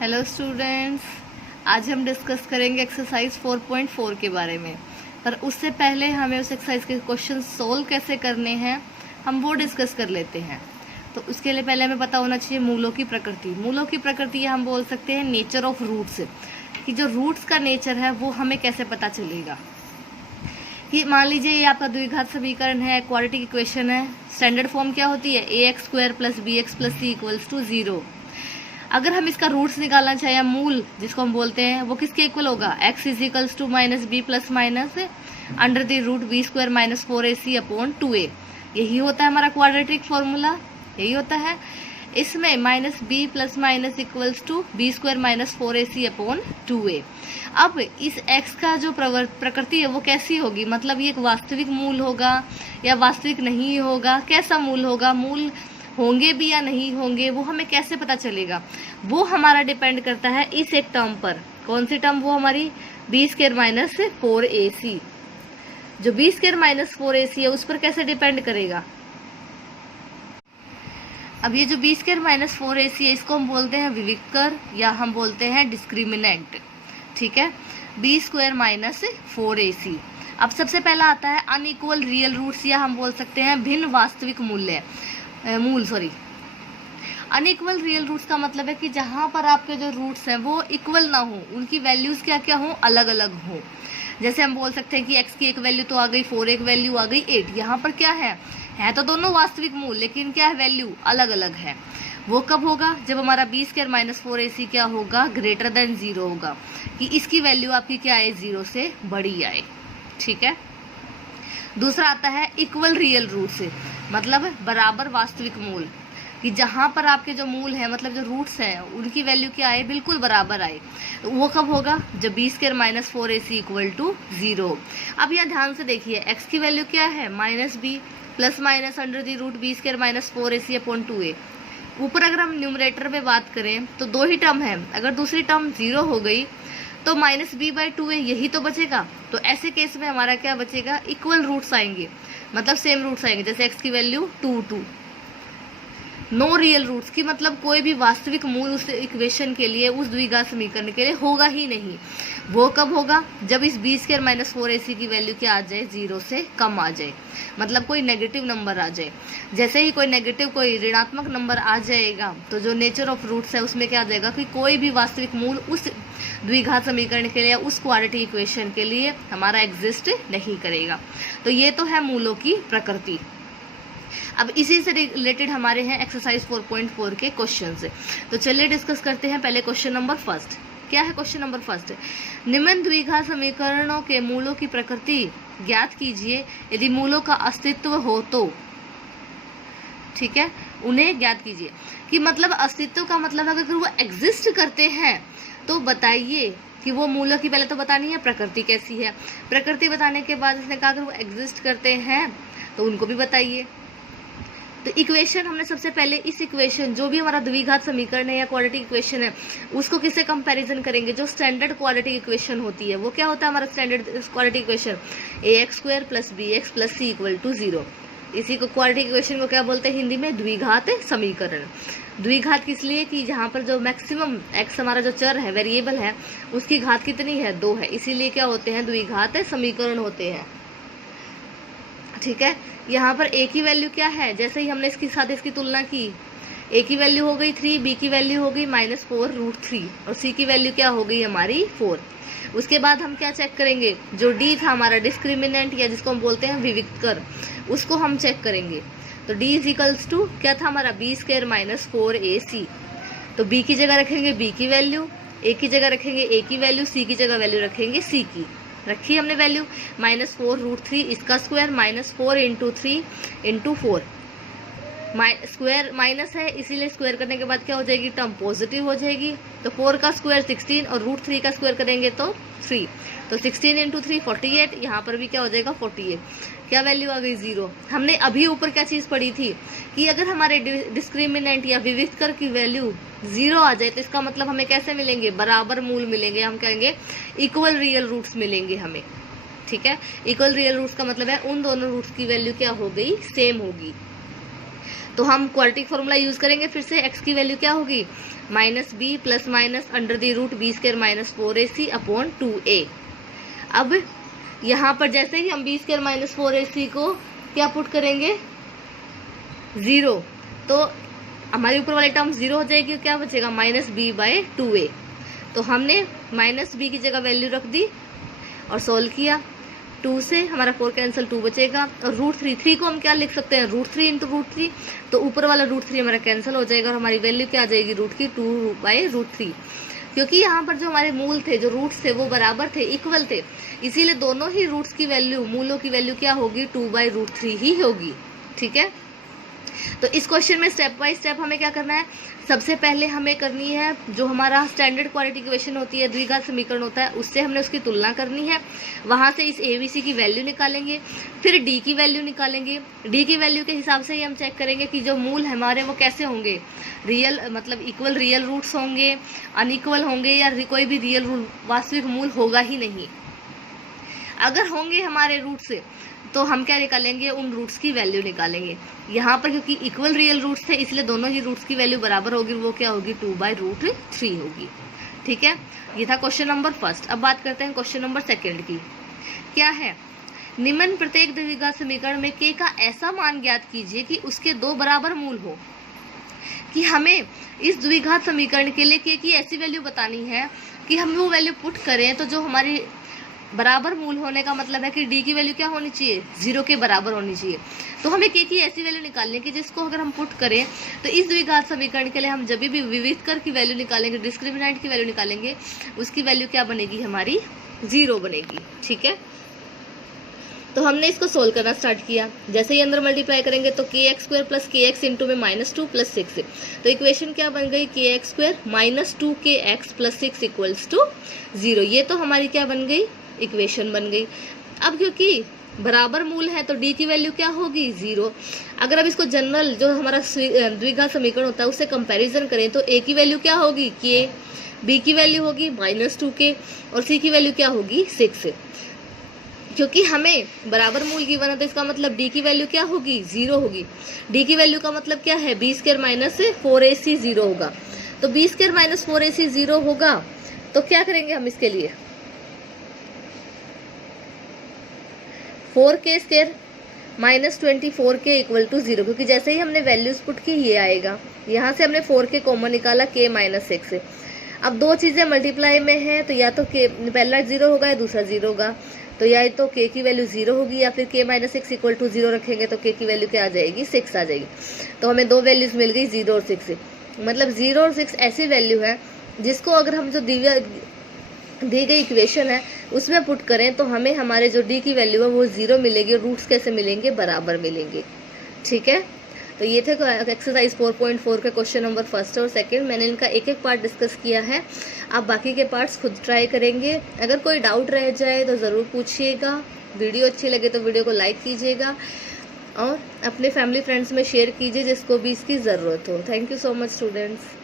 Hello students, आज हम discuss करेंगे एक्सरसाइज 4.4 के बारे में। पर उससे पहले हमें उस एक्सरसाइज के क्वेश्चन सोल्व कैसे करने हैं हम वो डिस्कस कर लेते हैं। तो उसके लिए पहले हमें पता होना चाहिए मूलों की प्रकृति। मूलों की प्रकृति हम बोल सकते हैं नेचर ऑफ रूट्स, कि जो रूट्स का नेचर है वो हमें कैसे पता चलेगा। कि मान लीजिए ये आपका द्विघात समीकरण है, क्वाड्रेटिक इक्वेशन है। स्टैंडर्ड फॉर्म क्या होती है? ax² + bx + c = 0। अगर हम इसका रूट्स निकालना चाहें, मूल जिसको हम बोलते हैं, वो किसके इक्वल होगा? x = -b ± √b² - 4ac/2a। यही होता है हमारा क्वाड्रेटिक फॉर्मूला, यही होता है। इसमें -b ± =b² - 4ac/2a। अब इस x का जो प्रकृति है वो कैसी होगी? मतलब ये एक वास्तविक मूल होगा या वास्तविक नहीं होगा? कैसा मूल होगा? मूल होंगे भी या नहीं होंगे वो हमें कैसे पता चलेगा? वो हमारा डिपेंड करता है इस एक टर्म पर। कौन सी टर्म? वो हमारी b² - 4ac। जो b² - 4ac है उस पर कैसे डिपेंड करेगा? अब ये जो b² - 4ac है इसको हम बोलते हैं विविक्तर या हम बोलते हैं डिस्क्रिमिनेंट। ठीक है, b² - 4ac। अब सबसे पहला आता है अनइक्वल रियल रूट्स, या हम बोल सकते हैं भिन्न वास्तविक मूल। अनइक्वल रियल रूट्स का मतलब है कि जहां पर आपके जो रूट्स हैं वो इक्वल ना हो, उनकी वैल्यूज क्या क्या हो? अलग अलग हो। जैसे हम बोल सकते हैं कि x की एक वैल्यू तो आ गई 4, एक वैल्यू आ गई 8। यहाँ पर क्या है तो दोनों वास्तविक मूल, लेकिन क्या है? वैल्यू अलग अलग है। वो कब होगा? जब हमारा b² - 4ac क्या होगा? > 0 होगा, कि इसकी वैल्यू आपकी क्या आए? 0 से बड़ी आए। ठीक है। दूसरा आता है इक्वल रियल रूट्स, मतलब बराबर वास्तविक मूल, कि जहां पर आपके जो मूल है मतलब जो रूट्स हैं उनकी वैल्यू क्या आए? बिल्कुल बराबर आए। तो वो कब होगा? जब b² - 4ac = 0। अब यहाँ ध्यान से देखिए, x की वैल्यू क्या है? -b ± √b² - 4ac/2a। ऊपर अगर हम न्यूमरेटर में बात करें तो दो ही टर्म है, अगर दूसरी टर्म 0 हो गई तो -b/2a यही तो बचेगा। तो ऐसे केस में हमारा क्या बचेगा? इक्वल रूट्स आएंगे, मतलब सेम रूट्स आएंगे। जैसे x की वैल्यू 2। नो रियल रूट्स की मतलब कोई भी वास्तविक मूल उस इक्वेशन के लिए, उस द्विघात समीकरण के लिए होगा ही नहीं। वो कब होगा? जब इस b² - 4ac की वैल्यू क्या आ जाए? 0 से कम आ जाए, मतलब कोई नेगेटिव नंबर आ जाए। जैसे ही कोई नेगेटिव, कोई ऋणात्मक नंबर आ जाएगा तो जो नेचर ऑफ रूट्स है उसमें क्या आ जाएगा कि कोई भी वास्तविक मूल उस द्विघात समीकरण के लिए, उस क्वाड्रेटिक इक्वेशन के लिए हमारा एग्जिस्ट नहीं करेगा। तो ये तो है मूलों की प्रकृति। अब इसी से रिलेटेड हमारे हैं एक्सरसाइज 4.4 के क्वेश्चंस। तो चलिए डिस्कस करते हैं। पहले क्वेश्चन नंबर फर्स्ट। क्या है क्वेश्चन नंबर फर्स्ट? निम्न द्विघात समीकरणों के मूलों की प्रकृति ज्ञात कीजिए यदि मूलों का अस्तित्व हो तो। ठीक है, उन्हें ज्ञात कीजिए। कि मतलब अस्तित्व का मतलब है अगर वो एग्जिस्ट करते हैं तो बताइए कि वो मूलों की पहले तो बतानी है प्रकृति कैसी है। प्रकृति बताने के बाद इसने कहा अगर वो एग्जिस्ट करते हैं तो उनको भी बताइए। तो इक्वेशन हमने सबसे पहले इस इक्वेशन, जो भी हमारा द्विघात समीकरण है या क्वाड्रेटिक इक्वेशन है, उसको किससे कंपैरिजन करेंगे? जो स्टैंडर्ड क्वाड्रेटिक इक्वेशन होती है वो क्या होता है हमारा standard quadratic equation? ax² + bx + c = 0। इसी को क्वाड्रेटिक इक्वेशन को क्या बोलते हैं हिंदी में? द्विघात समीकरण। द्विघात किस लिए? कि जहाँ पर जो मैक्सिमम x हमारा जो चर है, वेरिएबल है, उसकी घात कितनी है? 2 है। इसीलिए क्या होते हैं? द्विघात समीकरण होते हैं। ठीक है, यहाँ पर a की वैल्यू क्या है? जैसे ही हमने इसके साथ इसकी तुलना की, a की वैल्यू हो गई 3, b की वैल्यू हो गई -4√3 और c की वैल्यू क्या हो गई हमारी 4। उसके बाद हम क्या चेक करेंगे? जो d था हमारा डिस्क्रिमिनेंट, या जिसको हम बोलते हैं विविक्तर, उसको हम चेक करेंगे। तो d = क्या था हमारा? b² - 4ac। तो b की जगह रखेंगे b की वैल्यू, a की जगह रखेंगे a की वैल्यू, c की जगह वैल्यू रखेंगे c की। रखी हमने वैल्यू -4√3, इसका स्क्वायर -4 × 3 × 4। स्क्वायर माइनस है इसीलिए स्क्वायर करने के बाद क्या हो जाएगी? टर्म पॉजिटिव हो जाएगी। तो 4 का स्क्वायर 16 और √3 का स्क्वायर करेंगे तो 3। तो 16 × 3 48। यहाँ पर भी क्या हो जाएगा? 48। क्या वैल्यू आ गई? 0। हमने अभी ऊपर क्या चीज़ पढ़ी थी कि अगर हमारे डिस्क्रिमिनेंट या विविक्तर की वैल्यू 0 आ जाए तो इसका मतलब हमें कैसे मिलेंगे? बराबर मूल मिलेंगे। हम कहेंगे इक्वल रियल रूट्स मिलेंगे हमें। ठीक है, इक्वल रियल रूट्स का मतलब है उन दोनों रूट्स की वैल्यू क्या हो गई? सेम होगी। तो हम क्वाड्रेटिक फॉर्मूला यूज करेंगे फिर से। x की वैल्यू क्या होगी, minus B plus minus under the root B square minus 4ac upon 2a। अब यहाँ पर जैसे ही हम बी स्क्वायर माइनस 4ac को क्या पुट करेंगे, 0, तो हमारे ऊपर वाली टर्म 0 हो जाएगी, क्या बचेगा माइनस बी बाय 2a। तो हमने माइनस बी की जगह वैल्यू रख दी और सोल्व किया। 2 से हमारा 4 कैंसिल, 2 बचेगा और √3 को हम क्या लिख सकते हैं, √3 इंटू √3, तो ऊपर वाला √3 हमारा कैंसिल हो जाएगा और हमारी वैल्यू क्या आ जाएगी, रूट की 2/√3। क्योंकि यहाँ पर जो हमारे मूल थे, जो रूट्स थे वो बराबर थे, इक्वल थे, इसीलिए दोनों ही रूट्स की वैल्यू, मूलों की वैल्यू क्या होगी, 2/√3 ही होगी। ठीक है, तो इस क्वेश्चन में स्टेप बाय स्टेप हमें क्या करना है, सबसे पहले हमें करनी है जो हमारा स्टैंडर्ड क्वाड्रेटिक इक्वेशन होती है, द्विघात समीकरण होता है, उससे हमने उसकी तुलना करनी है। वहां से इस ABC की वैल्यू निकालेंगे, फिर D की वैल्यू निकालेंगे। D की वैल्यू के हिसाब से ही हम चेक करेंगे कि जो मूल हमारे वो कैसे होंगे, रियल मतलब इक्वल रियल रूट्स होंगे, अनइक्वल होंगे, या कोई भी रियल वास्तविक मूल होगा ही नहीं। अगर होंगे हमारे रूट्स तो हम क्या निकालेंगे, उन रूट्स की वैल्यू निकालेंगे। यहाँ पर क्योंकि इक्वल रियल रूट्स थे इसलिए दोनों ही रूट्स की वैल्यू बराबर होगी, वो क्या होगी, 2/√3 होगी। ठीक है, ये था क्वेश्चन नंबर फर्स्ट। अब बात करते हैं क्वेश्चन नंबर सेकंड की। क्या है, निम्न प्रत्येक द्विघात समीकरण में k का ऐसा मान ज्ञात कीजिए कि उसके 2 बराबर मूल हो। कि हमें इस द्विघात समीकरण के लिए k की ऐसी वैल्यू बतानी है कि हम वो वैल्यू पुट करें तो जो हमारी बराबर मूल होने का मतलब है कि D की वैल्यू क्या होनी चाहिए, 0 के बराबर होनी चाहिए। तो हमें k की ऐसी वैल्यू निकालनी है कि जिसको अगर हम पुट करें तो इस द्विघात समीकरण के लिए हम जब भी विविधकर की वैल्यू निकालेंगे, डिस्क्रिमिनेंट की वैल्यू निकालेंगे, उसकी वैल्यू क्या बनेगी, हमारी 0 बनेगी। ठीक है, तो हमने इसको सोल्व करना स्टार्ट किया। जैसे ही अंदर मल्टीप्लाई करेंगे तो kx² प्लस kx इंटू में -2 प्लस 6, तो इक्वेशन क्या बन गई, kx² minus 2kx plus 6 equals to 0। ये तो हमारी क्या बन गई, इक्वेशन बन गई। अब क्योंकि बराबर मूल है तो D की वैल्यू क्या होगी, 0। अगर अब इसको जनरल जो हमारा द्विघात समीकरण होता है उससे कंपैरिजन करें तो A की वैल्यू क्या होगी, k, B की वैल्यू होगी -2k और C की वैल्यू क्या होगी, 6। क्योंकि हमें बराबर मूल गिवन है तो इसका मतलब D की वैल्यू क्या होगी, 0 होगी। D की वैल्यू का मतलब क्या है, b² माइनस 4ac 0 होगा। तो b² माइनस 4ac 0 होगा तो क्या करेंगे हम इसके लिए, 4k² minus 24k equal to 0, क्योंकि जैसे ही हमने वैल्यूज पुट की ये आएगा। यहाँ से हमने 4k कॉमन निकाला, k माइनस 6। अब दो चीज़ें मल्टीप्लाई में है तो या तो k पहला 0 होगा या दूसरा 0 होगा, तो या तो k की वैल्यू 0 होगी या फिर k माइनस 6 इक्वल टू 0 रखेंगे तो k की वैल्यू क्या आ जाएगी, 6 आ जाएगी। तो हमें दो वैल्यूज मिल गई, 0 और 6। मतलब 0 और 6 ऐसी वैल्यू है जिसको अगर हम जो दी गई इक्वेशन है उसमें पुट करें तो हमें हमारे जो D की वैल्यू है वो 0 मिलेगी। रूट्स कैसे मिलेंगे, बराबर मिलेंगे। ठीक है, तो ये थे एक्सरसाइज 4.4 का क्वेश्चन नंबर फर्स्ट और सेकंड। मैंने इनका एक एक पार्ट डिस्कस किया है, आप बाकी के पार्ट्स खुद ट्राई करेंगे। अगर कोई डाउट रह जाए तो ज़रूर पूछिएगा। वीडियो अच्छी लगे तो वीडियो को लाइक कीजिएगा और अपने फैमिली फ्रेंड्स में शेयर कीजिए जिसको भी इसकी ज़रूरत हो। Thank you so much students.